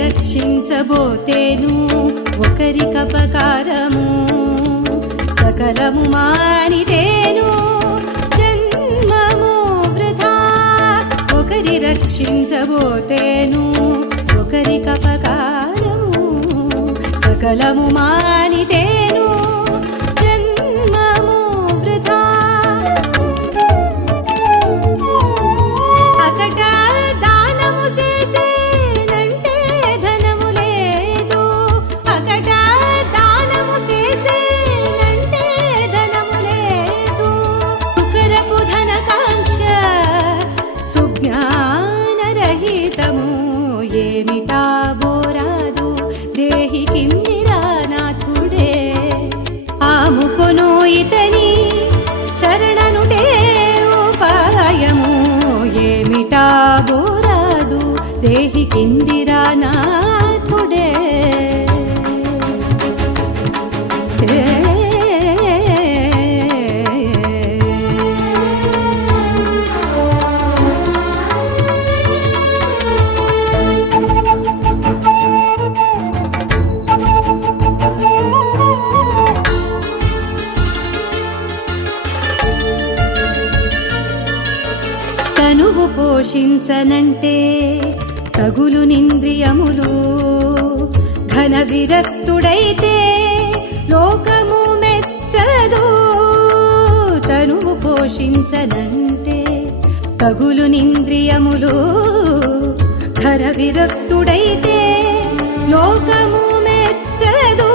రక్షించబోతేను ఒకరికపకారము సకలము మానితేను జన్మము వృథా. ఒకరి రక్షించబోతేను ఒకరికపకారము సకలము మానితేను జన్మము వృథా. అకట దానము చేసేనంటే ధనము లేదు, అకట దానము చేసేనంటే ధనము లేదు. కుకరపు ధనకాంక్ష సుజ్ఞానరహితము ఏమిటా బోరాదు దేహి కిందిరా నాథుడే. ఆముకొను ఇతని శరణనుటే ఉపాయము ఏమిటా బోరాదు దేహి కిందిరా నాథుడే. తనువు పోషించనంటే తగులు నింద్రియములు, ఘన విరక్తుడైతే లోకము మెచ్చదు. తనువు పోషించనంటే తగులునింద్రియములు ఘన విరక్తుడైతే లోకము మెచ్చదు.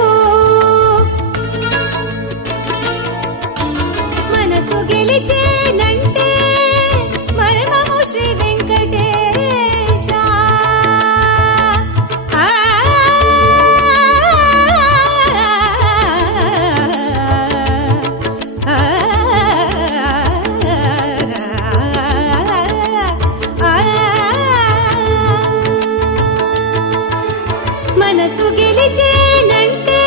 మనసు గెలిచేనంటే మర్మము శ్రీ వెంకటేశ. మనసు గెలిచేనంటే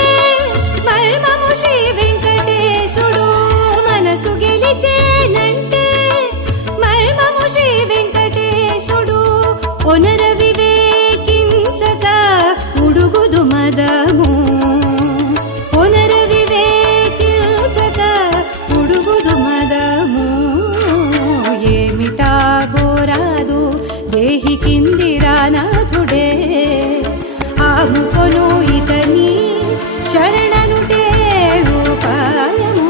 మర్మము శ్రీ వెంకటేశుడు. మనసు గెలిచేనంటే మర్మము శ్రీ వెంకటేశుడు. ఒనర వివేకించక ఉడుగుదు మదము. ఒనర వివేకించక ఉడుగుదు మదము. ఏమిటా బోరాదు దేహి కిందిరానాథుడే. ఆముకొను ఇతని శరణనుటే ఉపాయము.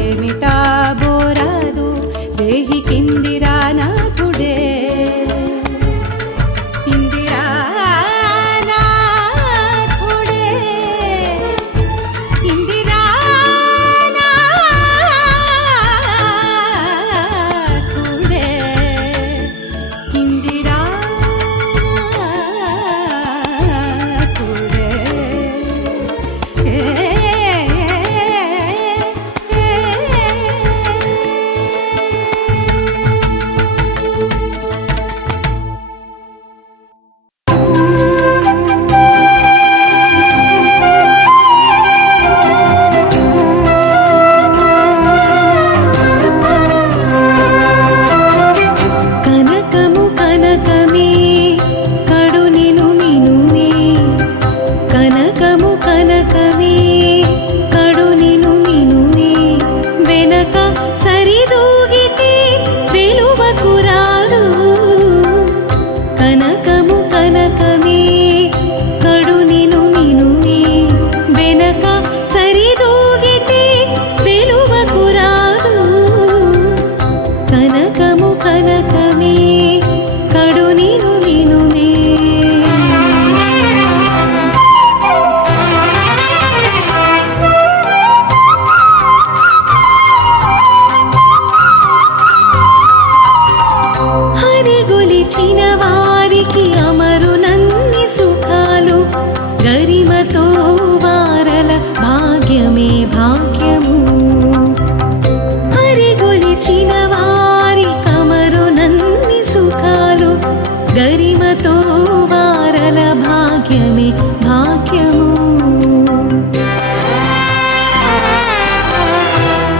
ఏమిటా బోరాదు దేహి కిందిరానాథుడే. ఇందిరానాథుడే, ఇందిరానాథుడే, ఇందిరానాథుడే. కనకము కనకమే కడు నిను మినుమే. కనకము కనకమే కడు నిను మినుమే. వెనక సరిదూగితే వెలువకు రాదు. కనకము కనకమే కడు నిను మినుమే. వెనక సరిదూగితే వెలువకు రాదు. కనకము కనకమే కడు నిను మినుమే. హరిగొలిచిన వారికి అమరునన్ని సుఖాలు. గరిమతో వారల భాగ్యమే భాగ్యము. హరిగొలిచిన వారి కమరునన్ని సుఖాలు. గరిమతో వారల భాగ్యమే భాగ్యము.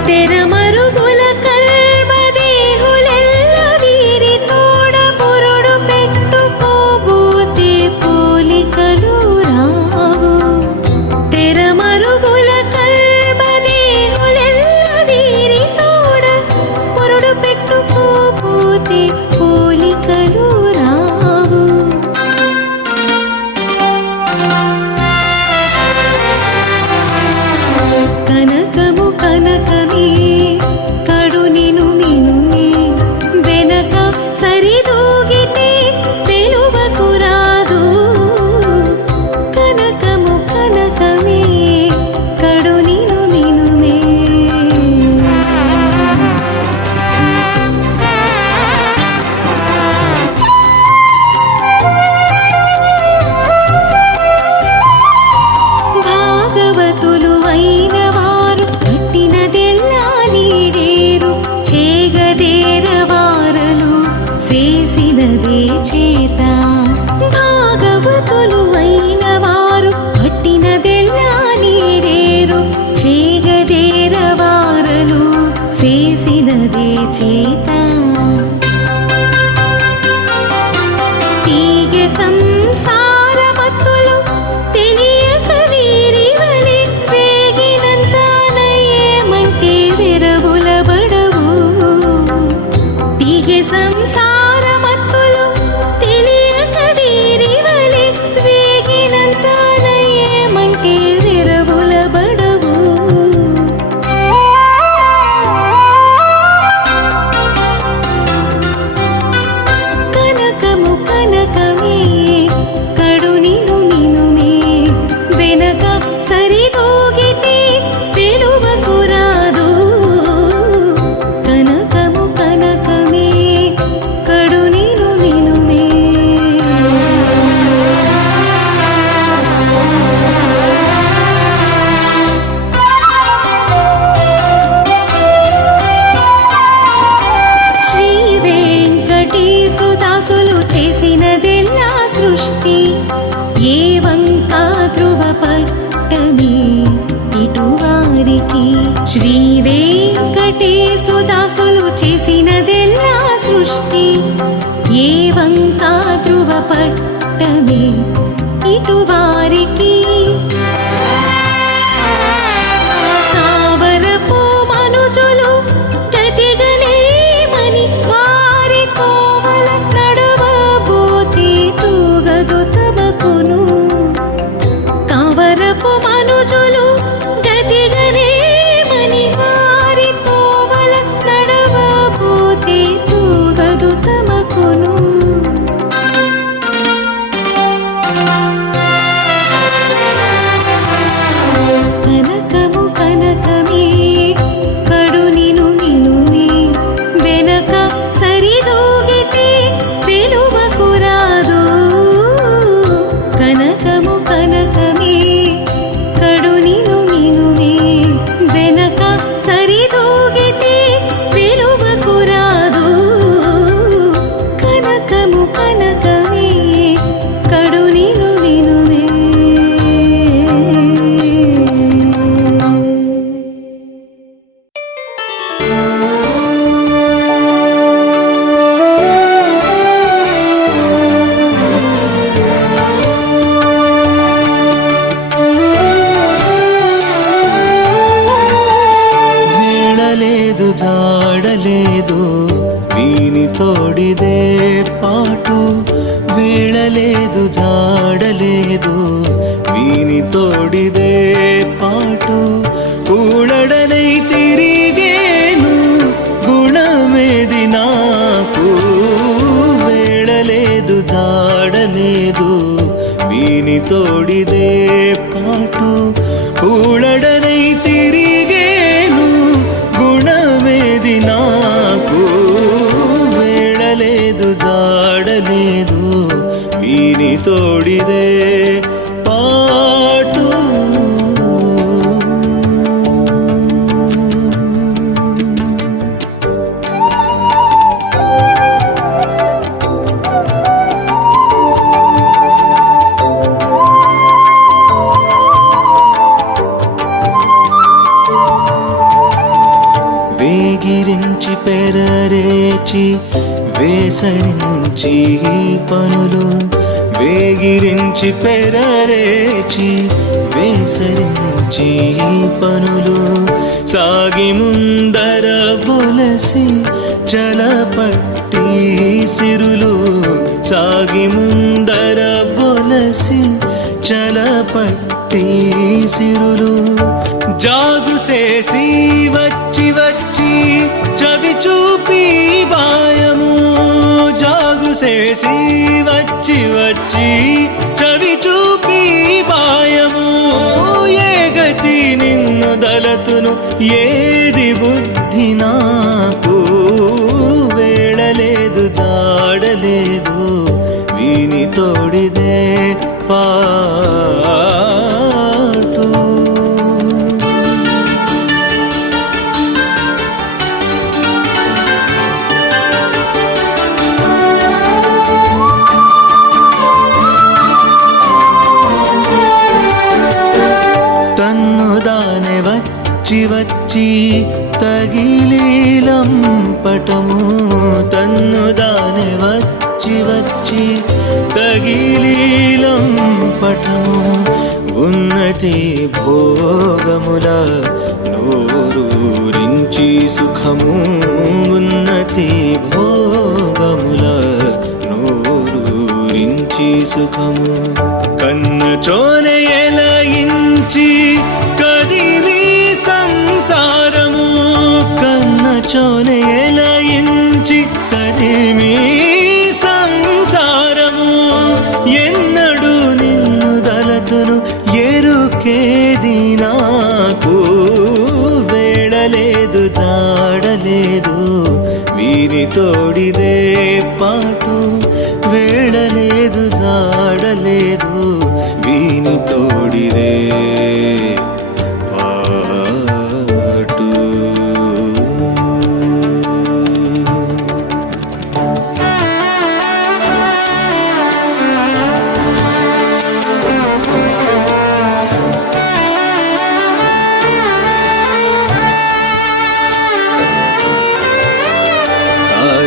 తెరమరుగుల కర్మదేహులెల్ల వీరి తోడ పురుడు పెట్టుకోబోతే పోలికలు రావు. తెరమరుగుల కర్మదేహులెల్ల వీరి తోడ పురుడు పెట్టుకోబోతే పోలికలు రావు. కనకము కనకమే కడు నిను మినుమే. వెనక సరిదూగితే వెలువకు రాదు. కనకము కనకమే కడు నిను మినుమే. భాగవతులు అయిన వారు కట్టినదెల్లా నీడేరు. చేగదేరవారలు చేసినదే చేత. భాగవతులు అయిన వారు కట్టినదెల్లా నీడేరు. చేగదేరవారలు చేసినదే చేత. తీగె సంసారమత్తులు తెలియక వీరి వలె వేగినంత నయ్యేమంటే వెరవుల బడవు. తీగె సంసారమత్తులు తెలియక వీరి వలె వేగినంత నయ్యేమంటే వెరవుల బడవు. పట్టమే ఇటువారికి కావరపు మనుజులు గతిగలేమని వారి తోవల నడవబోతే తూగదు తమకును కావరపు మనుజులు గతిగలేమని వారి తోవల నడవబోతే తూగదు తమకును కనకము కనకమే కడు నిను నినుమే వెనక సరిదూగితే వెలువకు రాదు కనకము కనకమే కడు నిను నినుమే వెనక సరిదూగితే వెలువకు రాదు కనకము కనకమే కడు నిను నినుమే వేళలేదు జాడలేదు వీని తోడిదే పాటు వేళలేదు జాడలేదు వీని తోడిదే పాటు కూడడనై తిరిగేను గుణమేది నాకు వేళలేదు జాడలేదు వీని తోడిదే పాటు కూడడనై తిరిగేను గుణమేది నాకు వేళలేదు జాడలేదు వీని తోడిదే పాటు వేగిరించి పెరరేచి వేసరించి ఈ పనులు వేగిరించి పెరరేచి వేసరించి ఈ పనులు సాగి ముందర బొలసి చలపట్టి సిరులు సాగి ముందర బొలసి చలపట్టి సిరులు జాగు చేసి వచ్చి వచ్చి చవి చూపి బాయము జాగు చేసి వచ్చి వచ్చి చవి చూపి బాయము ఏ గతి నిన్ను దలతును ఏది బుద్ధి నాకు వేళలేదు జాడలేదు వీని తోడిదే పాటు తన్ను దానె వచ్చి వచ్చి తగిలీలంపటము తన్ను దానె వచ్చి వచ్చి తగిలీలంపటము ఉన్నతి భోగముల నోరూరించి సుఖము ఉన్నతి భోగముల నోరూరించి సుఖము కన్న చోనే ఎలయించి కదిమి సంసారము కన్న చోనే ఎలయించి కదిమి సంసారము ఎన్నడు నిన్ను దలతును ఎరుకేది నాకు వేళలేదు జాడలేదు వీరి తోడిదే పాటు వేడలేదు జాడలేదు వీని తోడిదే పాటు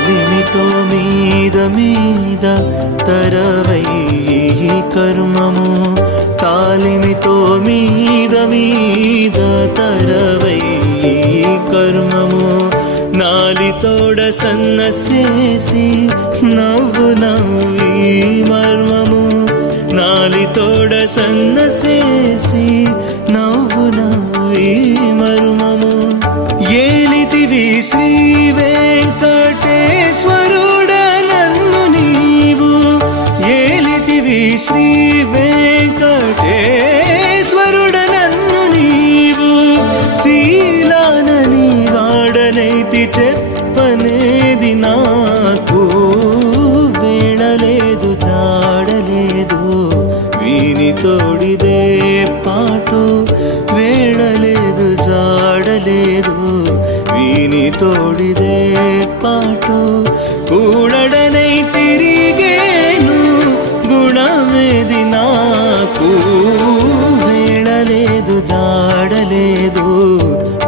తాలిమితో మీద మీద తరవై కర్మము తాలిమితో మీద మీద తరవై కర్మము నాలితోడ సన్నసేసి నవ్వు నవ్వి మర్మము నాలితోడ సన్నసేసి నవ్వు నవ్వి మర్మము ఏలితివి శ్రీ వెంకటేశ్వరుడ నన్ను నీవు ఏలితివి శ్రీ వెంకటేశ్వరుడ నన్ను నీవు శీలానని వాడనైతి చెప్పనేది నాకు వేళలేదు జాడలేదు వీని తోడిదే పాటు వేళలేదు జాడలేదు వీని తోడిదే పాటు కూడడనై తిరిగేను గుణమేది నాకు వేళలేదు జాడలేదు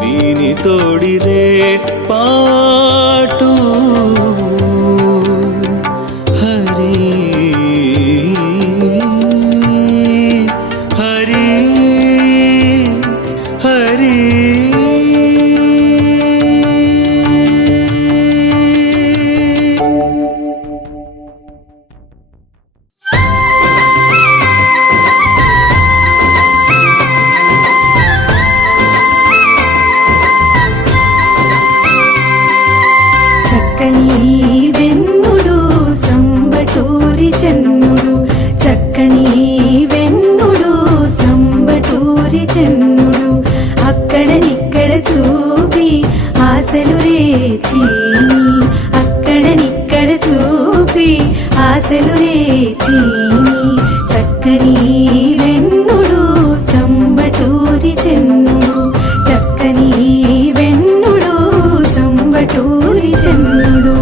వీని తోడిదే పాటు హరి హరి హరి చక్కని వెన్నుడు సంబటూరి చెన్నుడు చక్కని వెన్నుడు సంబటూరి చెన్నుడు అక్కడనిక్కడ చూపి ఆశలు రేచి అక్కడనిక్కడ చూపి ఆశలు రేచి చక్కని వెన్నుడు సంబటూరి చెన్నుడు చక్కని వెన్నుడు సంబటూరి చెన్నుడు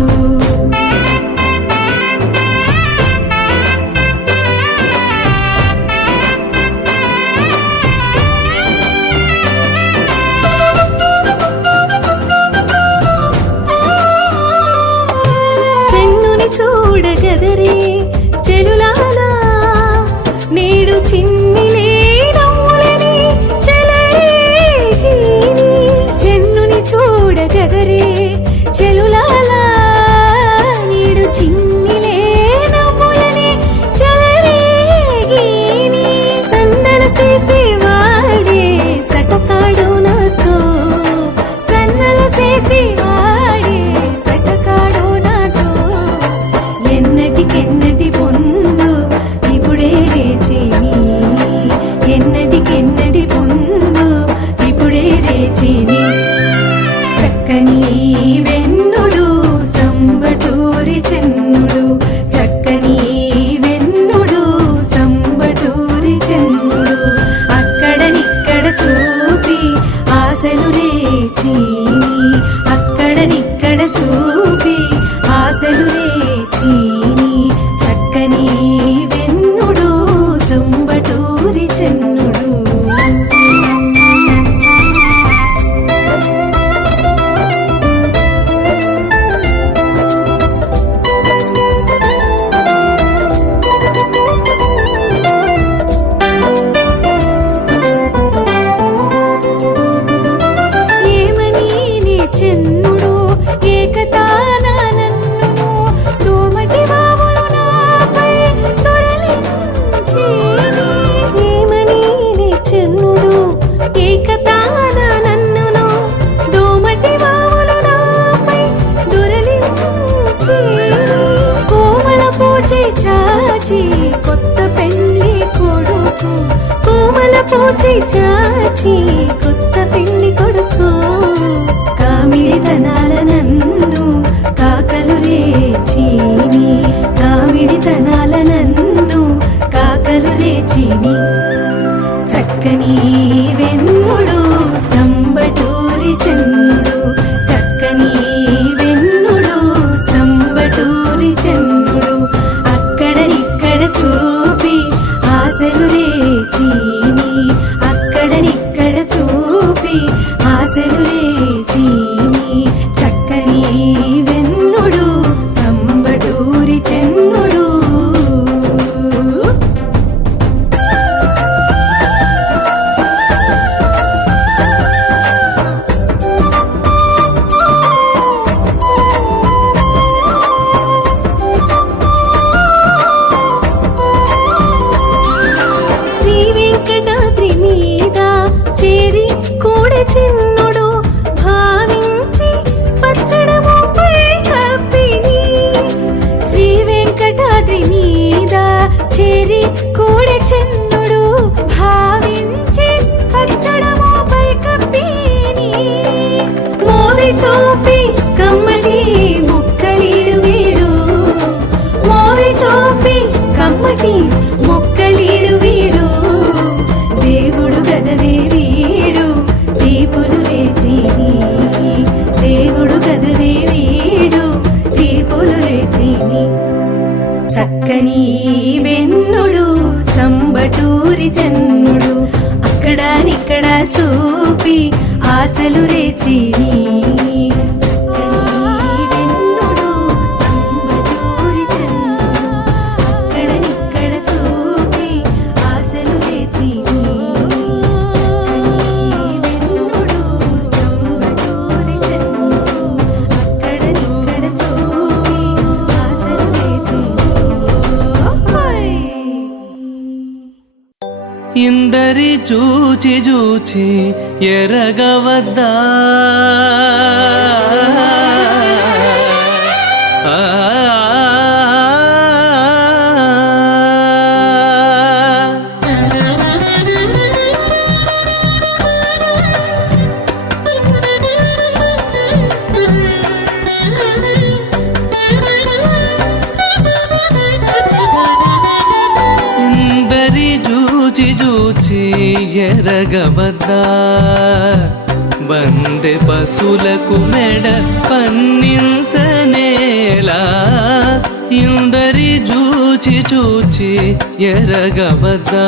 చెన్నుని చూడగదరే చెలులాలా నేడు చిన్నిలే నవ్వులని చెలరేగిని చెన్నుని చూడగదరే చెలులాలా నేడు చిన్నిలే నవ్వులని చెలరేగిని సందల చేసేవాడే సటకాడు నాతో సన్నల చేసేవాడే సటకాడు నాతో ఎన్నటికెన్నటి పొందు ఇప్పుడే రేచిని ఎన్నటికెన్నటి పొందు ఇప్పుడే రేచిని చక్కని వెన్నుడు సంబటూరి చెన్నుడు చక్కని వెన్నుడు సంబటూరి చెన్నుడు అక్కడనిక్కడ చూపి ఆశలు రేచి అక్కడనిక్కడ చూపి ఆశలు రేచి చక్కని వెన్నుడు సంబటూరి చెన్నుడు ఏమని నీ చెన్నుడు ఏకతానా నన్నును దోమటి వావులు నాపై దొరలించి ఏమని నీ చెన్నుడు ఏకతానా నన్నును దోమటి వావులు నాపై దొరలించి కోమల పూచే చాచి కొత్త పెళ్లి కొడుకు కోమల పూచే చాచి కొత్త పెళ్లి కొడుకు కామిడి ధనాల నందు చూచి చూచి ఎరగవద్దా చూచి ఎరగవద్దా వందె పశులకు మెడ పన్నించనేలా ఇందరి చూచి చూచి ఎరగవద్దా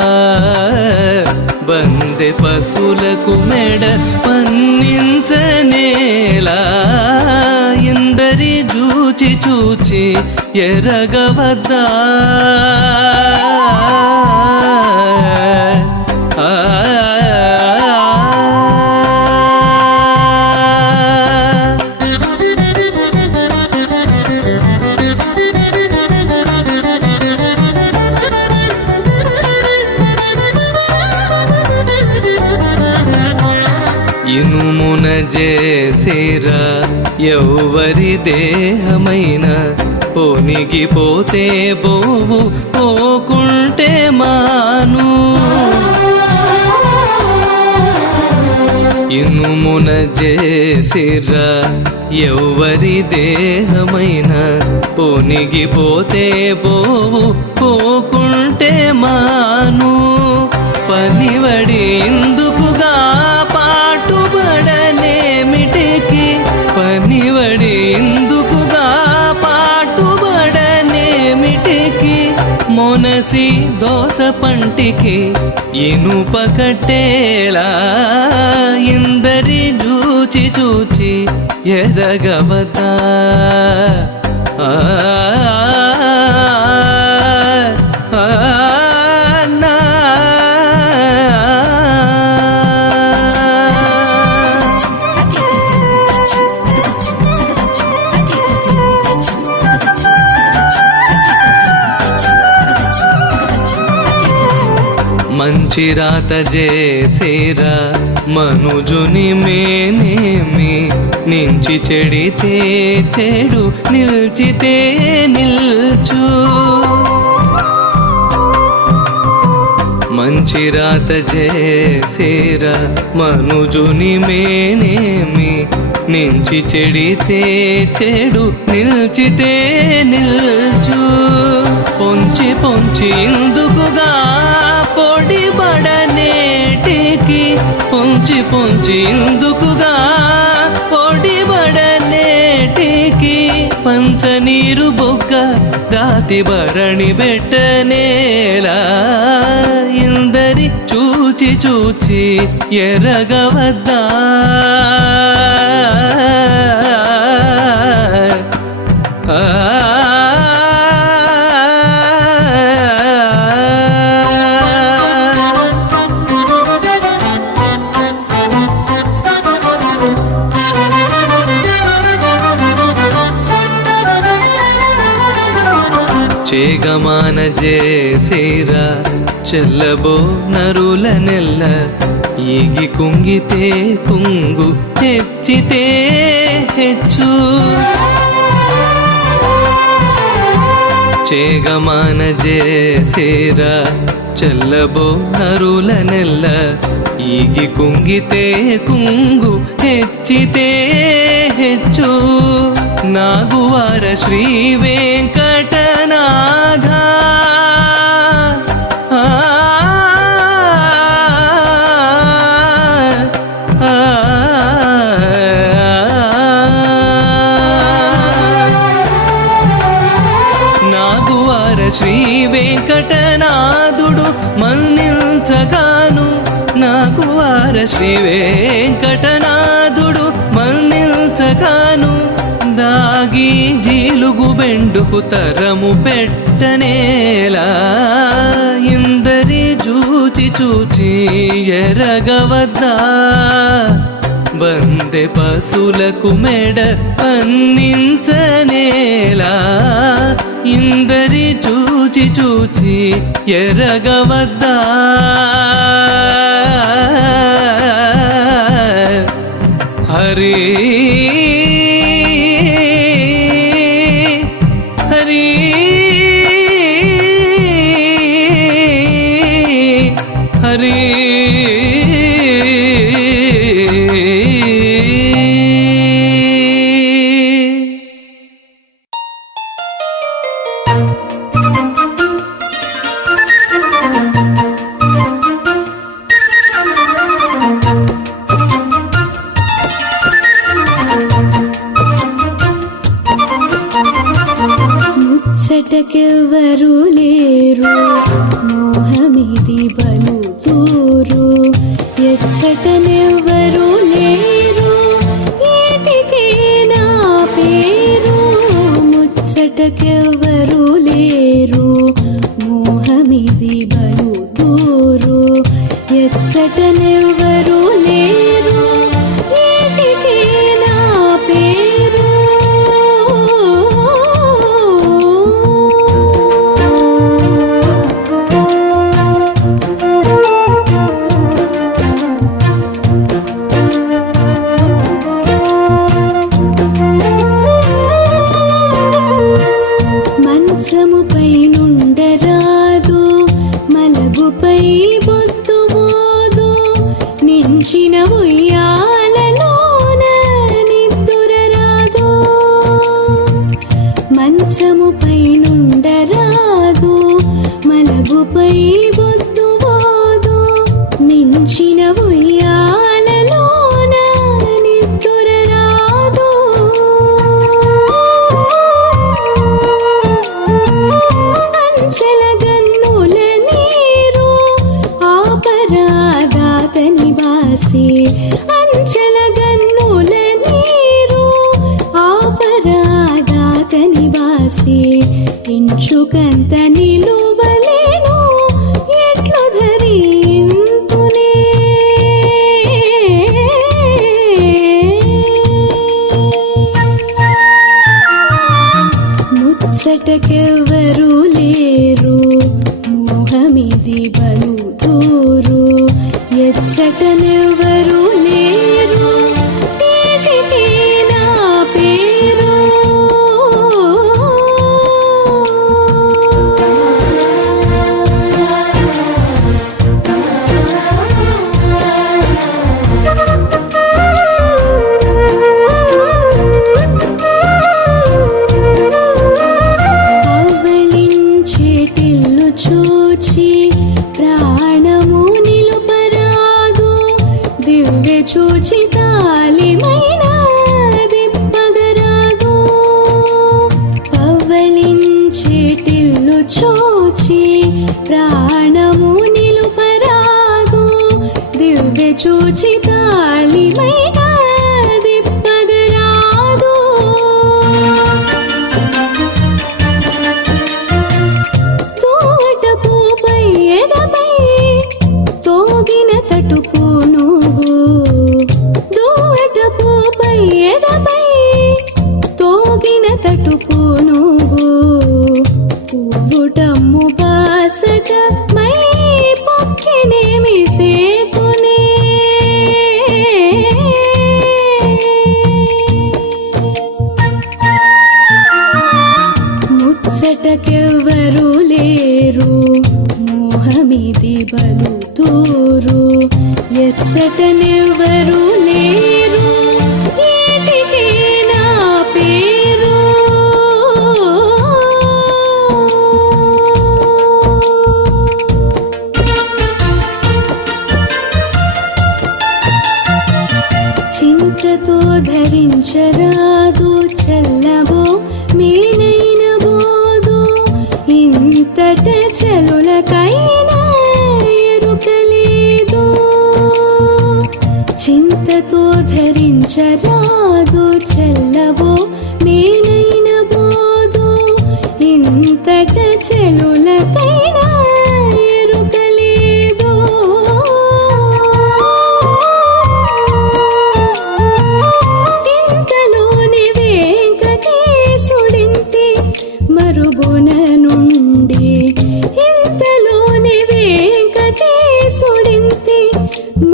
వందె పశులకు మెడ పన్నించనేలా ఇందరి చూచి చూచి ఎరగవద్దా ఇనుమున చేసిరా ఎవరి దేహమైన పొనిగిపోతే పోవు పోకుంటే మాను ఇనుమున చేసిరా ఎవరి దేహమైన పొనిగిపోతే పోవు పోకుంటే మాను పనివడి ఇందుకుగా పాటుబడనేమిటికి పనివడి ఇందుకుగా పాటుబడనేమిటికి మొనసి దోస పంటికి ఇనుప కట్టేలా ఇందరి చూచి చూచి ఎరగవద్దా మంచి రాత చేసేరా మనుజుని మేనేమి నించి చెడితే చెడు నిల్చితే నిల్చు మంచి రాత చేసేరా మనుజుని మేనేమి నించి చెడితే చెడు నిల్చితే నిల్చు పొంచి పొంచి ఇందుకుగా పొడిబడనేటికి పొంచి పొంచి ఇందుకుగా పొడిబడనేటికి పంచనీరు బొగ్గ రాతి భరణి బెట్టనేలా ఇందరి చూచి చూచి ఎరగవద్దా చేగమాన చేసేరా చెల్లబో నరుల నెల్ల ఈగి కుంగితే కుంగు తెచ్చితే హెచ్చు చేగమాన చేసేరా చెల్లబో నరుల నెల్ల ఈగి కుంగితే కుంగు తెచ్చితే హెచ్చు నాగువార శ్రీ వెంకటనాథ నాగువార శ్రీ వెంకటనాథుడు మన్నించగాను నాగువార శ్రీ వెంకటనాథుడు మన్నించగాను దాగి జీలుగు బెండుకు తరము పెట్టనేలా ఇందరి చూచి చూచి ఎరగవద్దా వందె పశులకు మెడ పన్నించనేలా ఇందరి చూచి చూచి ఎరగవద్దా హరి హరి హరి ముచ్చటకెవ్వరు లేరు మోహమిది బలు దూరు ఎచ్చటనెవ్వరు లేరు ఏటికే నా పేరు ముచ్చటకెవ్వరు లేరు మోహమిది బలు దూరు ఎచ్చటనెవ్వరు లేరు ఏటికే నా పేరు మంచముపై నుండరాదు మలగుపై బొత్తు మోదు నించిన ఉయ్యాలలోన నిద్దురరాదు మంచముపై నుండరాదు మలగుపై బొత్తు మోదు నించిన ఉయ్యాలలోన నిద్దురరాదు అంచెలగన్నుల నీరు ఆపరాదాతని బాసి అంచెలగన్నుల నీరు ఆపరాదాతని బాసి ఇంచుకంత నిలువలేను ఎట్లు ధరింతునే ముచ్చటకెవ్వరు లేరు మోహమిది బలు దూరు ఎచ్చటనెవ్వరు లేరు ఏటికే నా పేరు అవలించేటిల్లు చూచి ప్రాణము నిలుపరాదు దివ్య చూచి తాలిమైన దిప్పగరాదు అవలించేటిల్లు చూచి ప్రాణము నిలుపరాదు దివ్య చూచి తాలిమైన దిప్పగరాదు తోటపుపై ఎదపై తోగిన తటుపు నువ్వు దోటపుపై ఎదపై తోగిన తటుపు నువ్వు పువ్వుటమ్ము బాసట మై పొక్కినేమి సేతునే ముచ్చటకెవ్వరు లేరు మోహమిది బలు దూరు ఎచ్చటనెవ్వరు లేరు ఏటికే నా పేరు చింతతో ధరించరాదు చల్లబో మేనైన బోదు ఇంతట చలులకైనా ఎరుకలేదు చింతతో ధరించరాదు చల్లబో మేనైన బోదు ఇంతట చెలులకైనా ఎరుకలేదు ఇంతలోని వెంకటేశుడింటి మరుగున నుండి ఇంతలోని వెంకటేశుడింటి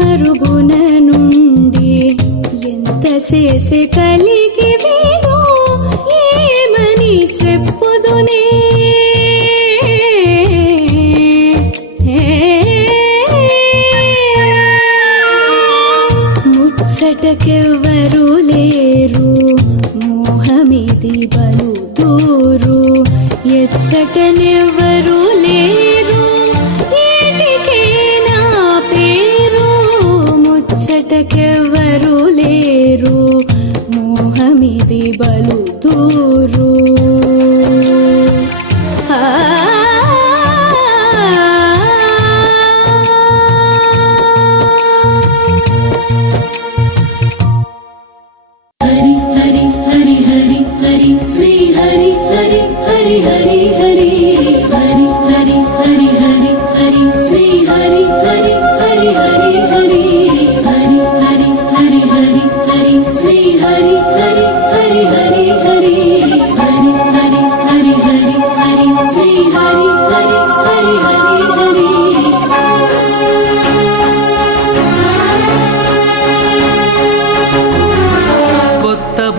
మరుగున నుండి ఎంతసేపు తెలిసి కలిగి వీడు ఏమని చెప్పుదునే ముచ్చటకెవ్వరు లేరు మోహమిది బలు దూరు ఎచ్చటనెవ్వరు లేరు ఏటికే నా పేరు ముచ్చటకెవ్వరు లేరు మోహమిది బలు దూరు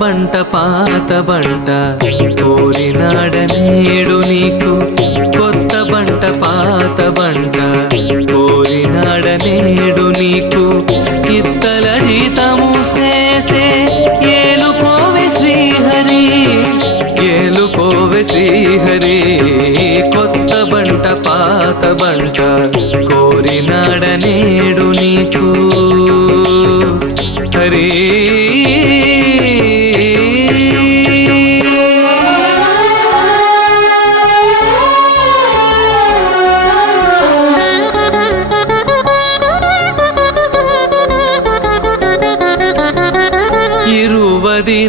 బంట పాత బంట కోరినాడ నేడు నీకు కొత్త బంట పాత బంట కోరినాడ నేడు నీకు ఇత్తల జీతము సేసే ఏలుకోవే శ్రీహరి ఏలుకోవే శ్రీహరి కొత్త బంట పాత బంట కోరినాడ నేడు నీకు హరి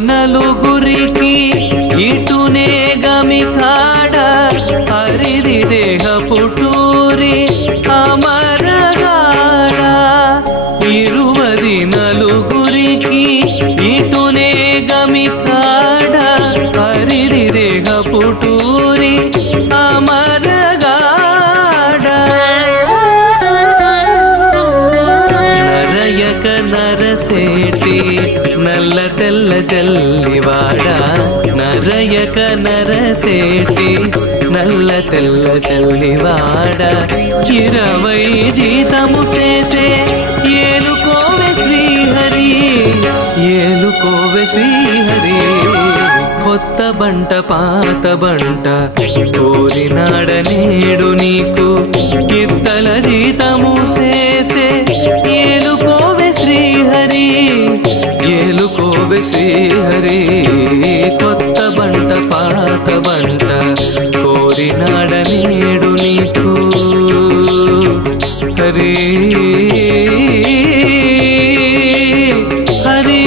నలుగురికి ఇటునే గమి కాడ హరిది దేహ పుటూరి అమరగాడ 20 నలుగురికి ఇటునే గమి కాడ హరిది దేహ పుటూరి అమరగాడ నరయక నరసేటి నల్ల తెల్ల జల్లివాడ నరయక నరసేటి నల్ల తెల్ల జల్లివాడ 20 జీతము సేసే ఏలుకోవే శ్రీహరి ఏలుకోవే శ్రీహరి కొత్త బంట పాత బంట కోరినాడ నేడు నీకు ఇత్తల జీతము సేసే ఏలుకోవే శ్రీహరి ఏలుకోవే శ్రీహరి కొత్త బంట పాత బంట కోరినాడ నేడు నీకు హరి హరి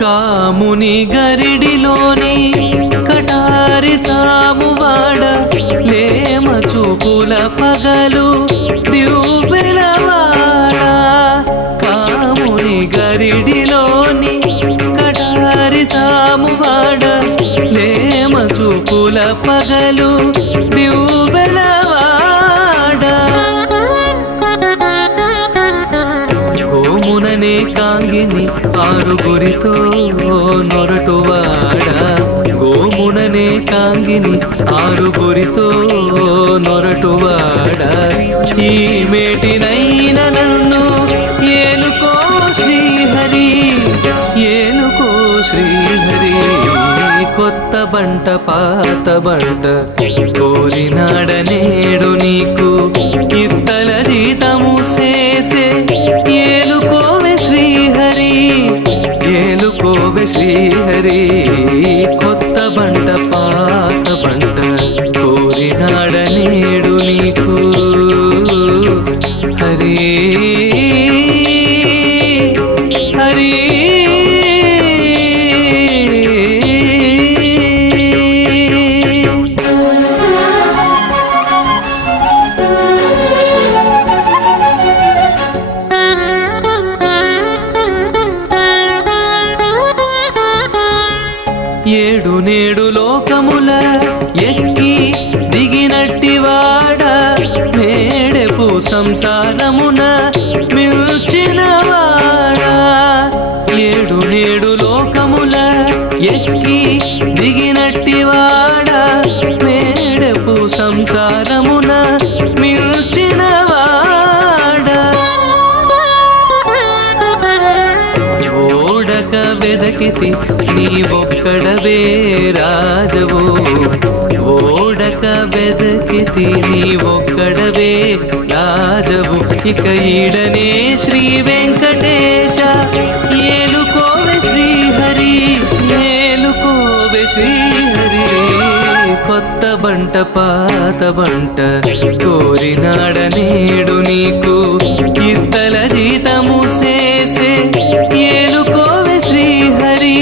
కాముని గరిడిలోని కటారి సామువాడ లేమ చూపుల పగలు దివ్వెలవాడ కాముని గరిడిలోని కటారి సామువాడ లేమ చూపుల పగలు దివ్వెలవాడ గోముననే కాంగిని ఆరుగురితో నొరటువాడ గోముననే కాంగిని ఆరుగురితో నొరటువాడ ఈ మేటినైన నన్ను ఏలుకో శ్రీహరి ఏలుకో శ్రీహరి కొత్త బంట పాత బంట కోరినాడ నేడు నీకు ఇత్తల జీతము సేసే ఏలుకోవే శ్రీహరి ఏలుకోవే శ్రీహరి కొత్త బంట పాత బంట కోరినాడ నేడు నీకు హరి హరి ఏడు నేడు లోకముల ఎక్కి దిగినట్టివాడ మేడెపు సంసారమున మిల్చినవాడ ఏడు నేడు లోకముల ఎక్కి దిగినట్టివాడ మేడెపు సంసారమున మిల్చినవాడ ఓడక వెదకితి నీవొక్కడవే రాజవు ఓడక వెదకితి నీవొక్కడవే రాజవు ఇక ఈడనే శ్రీ వెంకటేశ ఏలుకోవె శ్రీహరి ఏలుకోవె శ్రీహరి కొత్త బంట పాత బంట కోరినాడ నేడు నీకు ఇత్తల జీతము సేసే ఏలుకోవె శ్రీహరి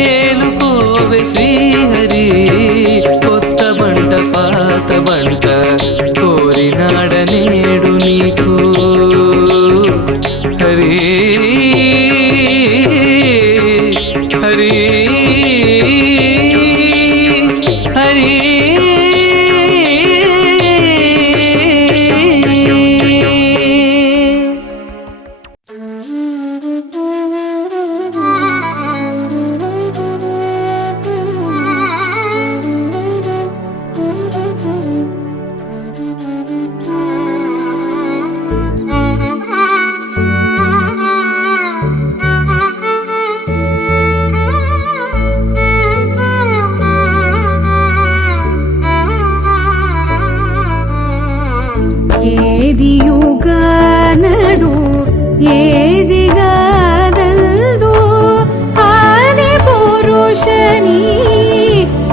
ఏలుకోవె శ్రీహరి కొత్త బంట పాత బంట కోరినాడ నేడు నీకు హరి హరి హరి ఏదియుగానడు ఏదిగాదల్దు ఆది పురుషని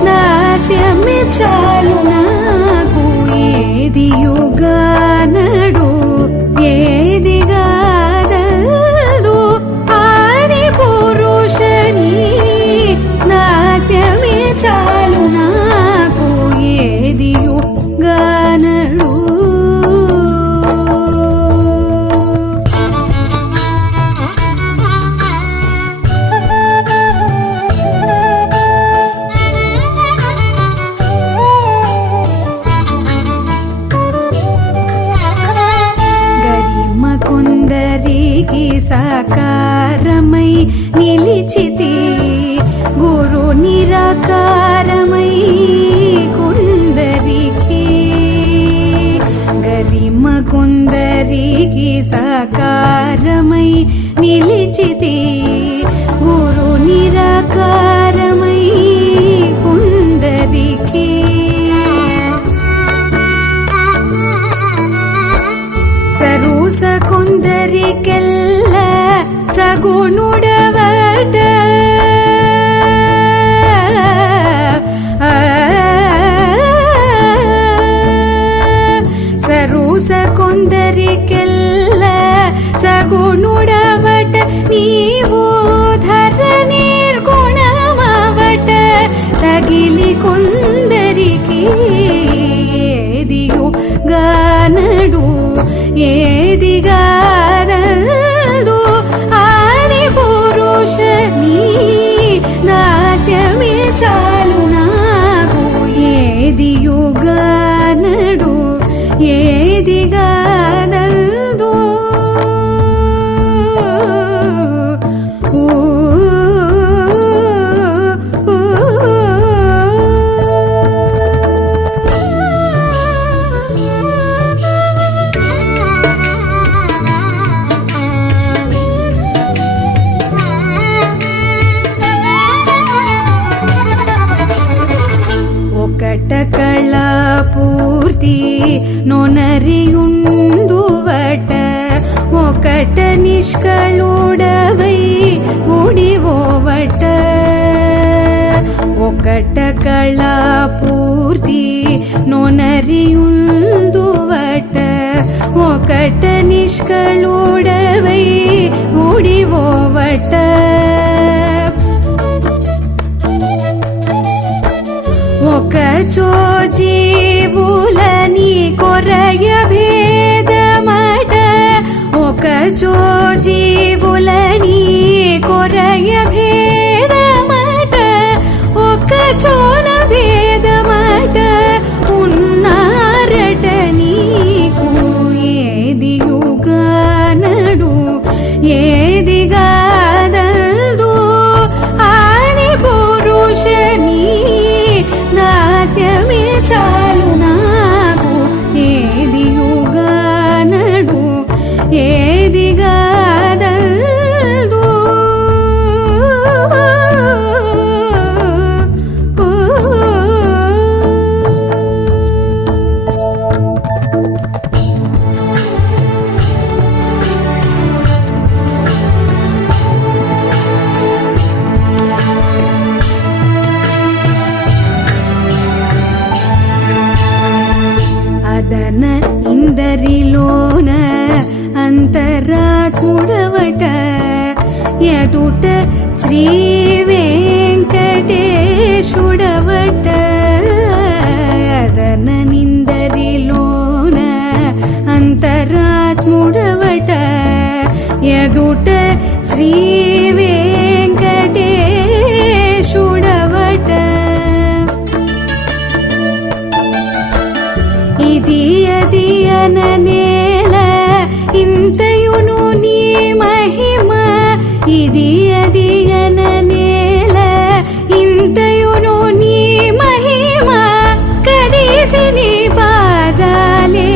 దాస్యమే చాలు నాకు ఏదియుగానడు ఏదిగాదల్దు ఆది పురుషని దాస్యమే చాలు నాకు ఏదియుగానడు కొందరికి సాకారమై నిలిచితి గురు నిరాకారమై కొందరికి గరిమ కొందరికి సాకారమై నిలిచితి గురు నిరాకారమై కొందరికి సరూస కొందరికెల్ల సగుణుడవట సరూస కొందరికెల్ల సగుణుడవట నీవు ధర నిర్గుణమవట తగిలి కొందరికి ఏదియు గానడు ఏదిగారదు ఆది పురుషని దాస్యమే చాలు నాకు ఏదియుగానడు ఏదిగాదల్దు ఒకట కళ పూర్తి నొనరియుందువట ఒకట నిష్కళుడవై ఉడివోవట ఒకట కళ పూర్తి నొనరియుందువట ఒకట నిష్కళుడవై ఉడివోవట ఒక జీవులని కొరయ భేదమట ఒక జీవులని కొరయ భేదమట అంతరాత్ముడవట ఎదుట శ్రీ వెంకటేశుడవట అదన నిందరిలోన అంతరాత్ముడవట ఎదుట శ్రీ వెంకటేశుడవట ఇది అది అననేల ఇంతయును నీ మహిమ ఇది అది అననేల ఇంతయును నీ మహిమ కదీసి నీ పాదాలే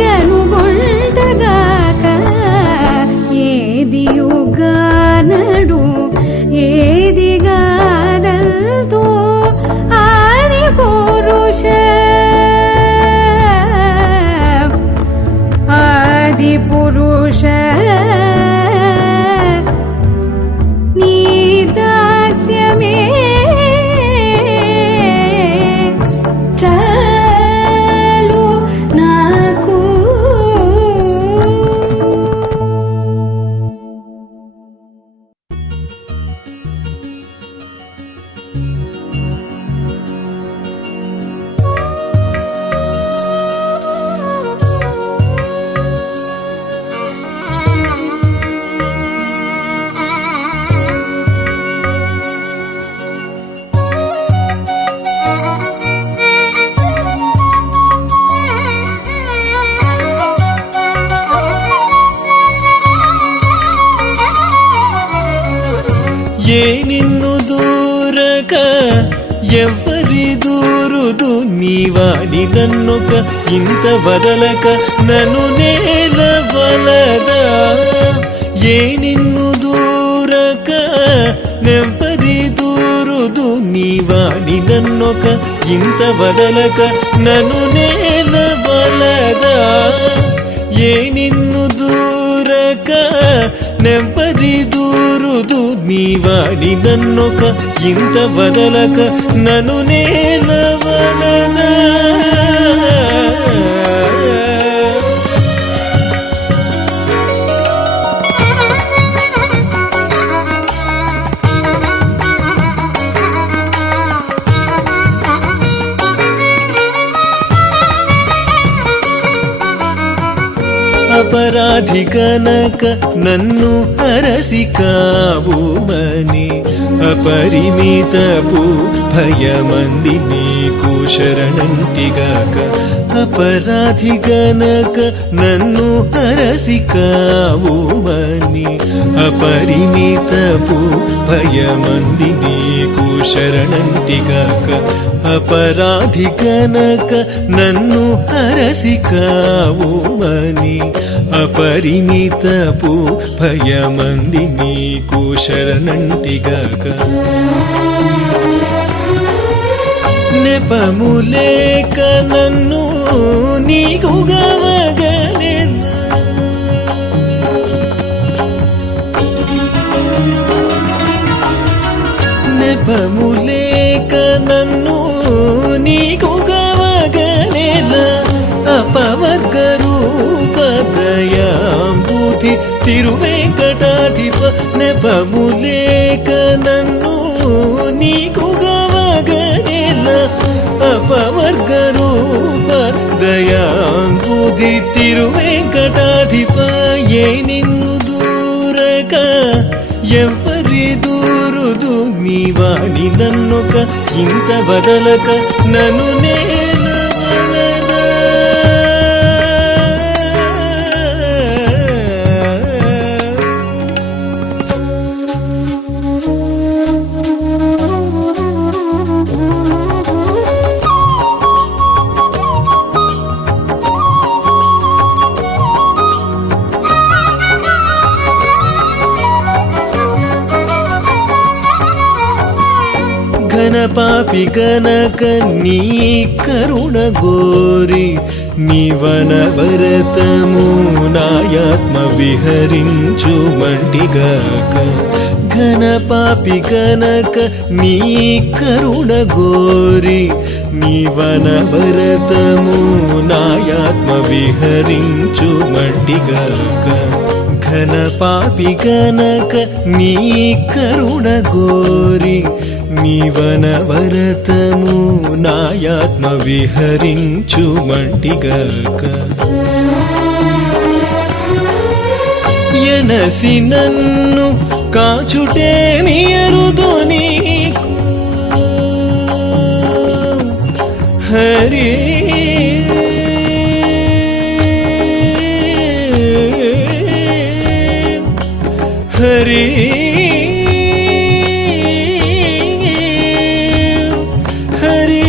కనుగొంటగాక ఏదియుగానడు ఏదిగాదల్తో ఆది పురుష ఆది పురుష నీ దాస్యమే చాలు నాకు ఏ నిన్ను దూరక ఎవ్వరి దూరుదు నీవాని నన్నొక ఇంత వదలక నన్ను నేలవలదా ఏ నిన్ను దూరక నెవ్వరి దూరుదు నీవాని నన్నొక ఇంత వదలక నన్ను నేలవలదా ఏ నిన్ను దూరక నెవ్వరి దూరుదు నీవాడి నన్నొక ఇంత వదలక నన్ను నేలవలదా అపరాధి కనుక నన్ను అరసి కావుమని అపరిమితపు భయమంది నీకు శరణంటిగాక అపరాధి గనక నన్ను అరసి కావుమని అపరిమితపు భయమంది నీకు శరణంటిగాక అపరాధి గనక నన్ను అరసి కావుమని అపరిమితపు భయమంది నీకు శరణంటిగాక నెపములేక నన్ను నీకు గవగలేనా నెపములేక నన్ను నీకు గవగలేనా అపవర్గ రూప దయాంబుధి తిరువెంకటాధిప నెపములేక నన్ను నీకు గవగలేనా అపవర్గ రూప దయాంబుధి తిరువెంకటాధిప ఏ నిన్ను దూరక ఎవ్వరి దూరుదు నీవాడి నన్నొక ఇంత బదలక నన్ను నేలవలదా పాపి గనక నీ కరుణ గోరి నీవనవరతము నాయాత్మ విహరించు మంటిగాక ఘన పాపి గనక నీ కరుణ గోరి నీవనవరతము నాయాత్మ విహరించు మంటిగాక ఘన పాపి గనక నీ కరుణ గోరి నీవనవరతము నాయాత్మ విహరించు మంటిగాక ఎనసి నన్ను కాచుటేమి ఎరుదు నీకు హరి హరి హరి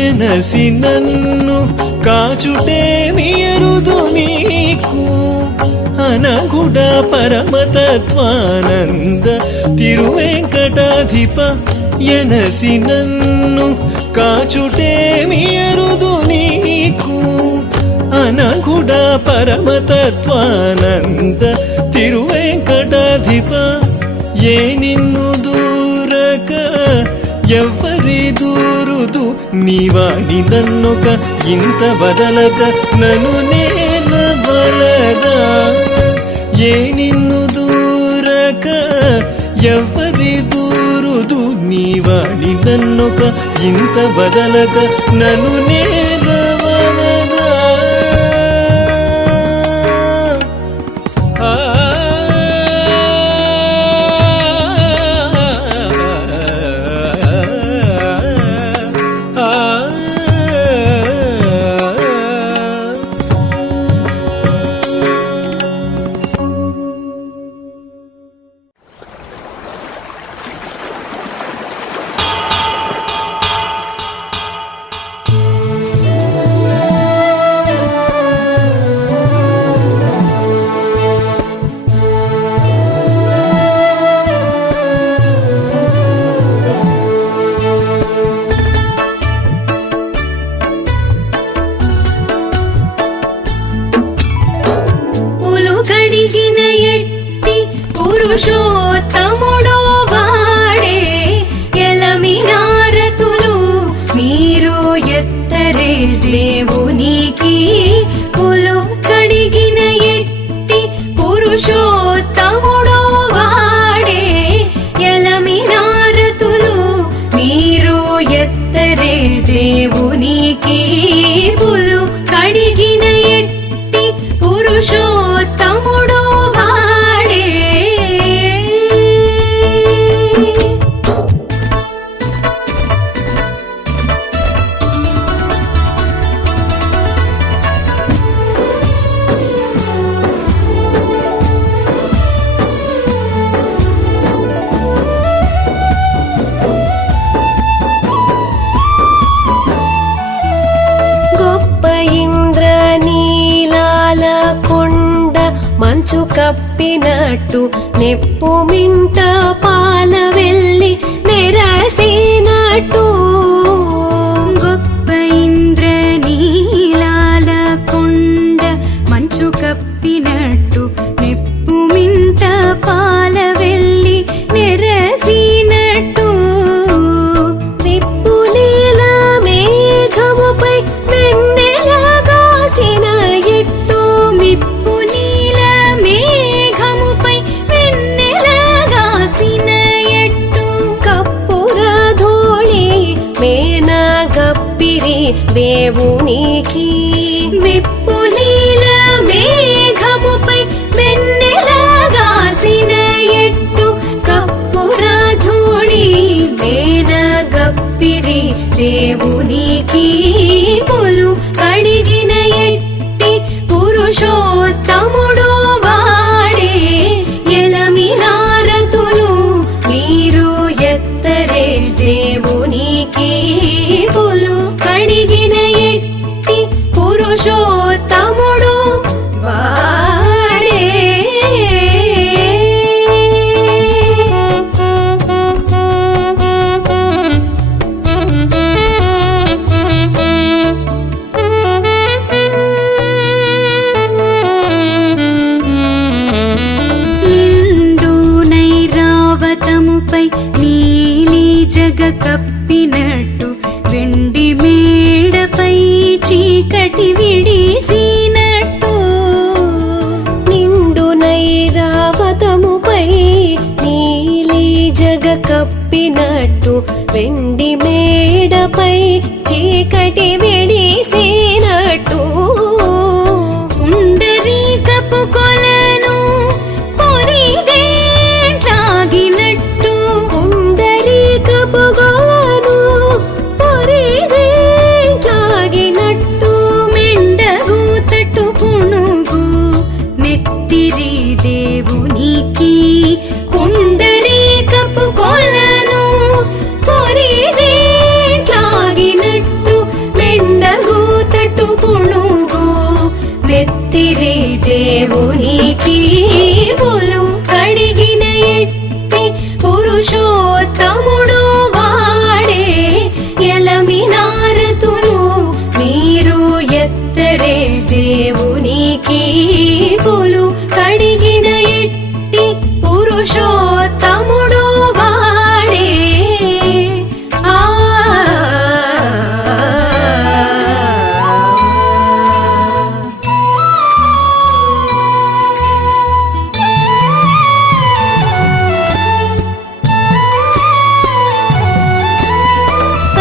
ఎనసి నన్ను కాచుటేమి ఎరుదు నీకు అనగుడ పరమతత్వానంద తిరువెంకటాధిప ఎనసి నన్ను కాచుటేమి ఎరుదు నీకు అనగుడ పరమతత్వానంద తిరువెంకటాధిప ఏ నిన్ను దూరక ఎవ్వరి దూరుదు నీవాణి నన్నొక ఇంత వదలక నన్ను నేనవలదా ఏ నిన్ను దూరక ఎవ్వరి దూరుదు నీవాణి నన్నొక ఇంత వదలక నన్ను నేనవలదా పురుషోత్తముడో వాడే ఎలమినారతులు మీరు ఎత్తరే దేవునికి పులు కడిగిన ఎట్టి పురుషోత్తముడో వాడే ఎలమినారతులు మీరు ఎత్తరే దేవునికి పులు కడిగిన ఎట్టి పురుషోత్తముడో వాడే మంచు కప్పినట్టు నెప్పు మింట పాల వెళ్ళి నెరసినట్టు గొప్ప ఇంద్ర నీలాల కొండ మంచు కప్పినట్టు నెప్పు మింట పాల వెళ్ళి నెరసినట్టు నిప్పు నీల మేఘముపై వెన్నెలగాసిన ఎట్టు నిప్పు మేఘముపై వెన్నెలగాసిన ఎట్టు కప్పుర ధూళి మేన గప్పిరి దేవునికి విప్పు నీల మేఘముపై వెన్నెలగాసిన ఎట్టు కప్పుర ధూళి మేన గప్పిరి దేవునికి పులు కడిగిన ఎట్టి పురుషోత్తముడు వాడే ఎలమినారతులు మీరు ఎత్తరే దేవునికి పులు కడిగిన ఎట్టి పురుషోత్తముడు వాడే నీలి జగ కప్పినట్టు వెండి చీకటి విడిసినట్టు నిండు నైరావతముపై నీలి జగ కప్పినట్టు వెండి మేడపై చీకటి విడిసినట్టు పుండరీకపు కొలను పొరిదేట్లాగినట్టు పుండరీకపు కొలను పొరిదేట్లాగినట్టు మెండగు తట్టు పుణుగు మెత్తిరి దేవునికి పుండరీకపు కొలను పొరిదేట్లాగినట్టు మెండగు తట్టు పుణుగు మెత్తిరి దేవునికి పులు కడిగిన ఎట్టి పురుషోత్తముడు వాడే ఎలమినారతులు మీరు ఎత్తరే దేవునికి పులు కడిగిన ఎట్టి పురుషోత్తముడు వాడే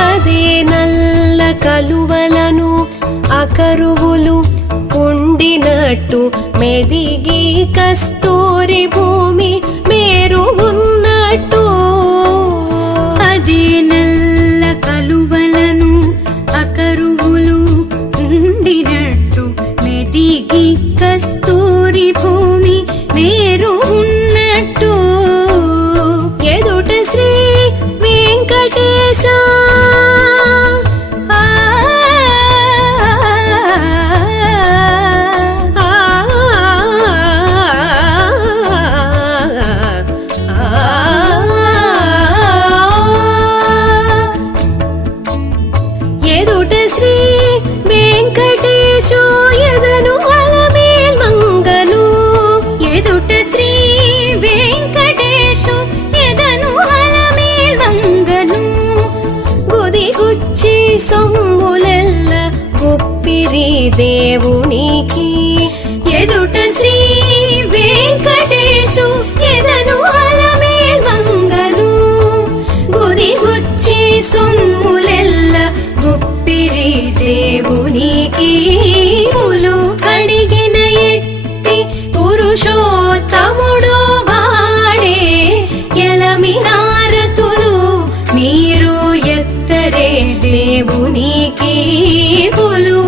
అదే నల్ల కలువలను అకరువులు ఉండినట్టు మెదిగి కస్తూరి భూమి మేరు ఉన్నట్టు అదే నల్ల కలువలను అకరువులు ఉండినట్టు మెదిగి కస్తూరి భూమి మేరు ఉన్నట్టు ఎదుట శ్రీ వెంకటేశ ఎదుట శ్రీ వెంకటేశో ఎదను అలమేల్ మంగను ఎదుట శ్రీ వెంకటేశో ఎదను అలమేల్ మంగను గుదిగుచ్చి సొమ్ములెల్ల గుప్పిరి దేవునికి ఎదుట శ్రీ వెంకటేశు ఎదను అలమేల్ మంగను గుదిగుచ్చి సొమ్ములెల్ల గుప్పిరి దేవునికి పులు కడిగిన ఎట్టి పురుషోత్తముడు వాడే ఎలమినారతులు మీరు ఎత్తరే దేవునికి పులు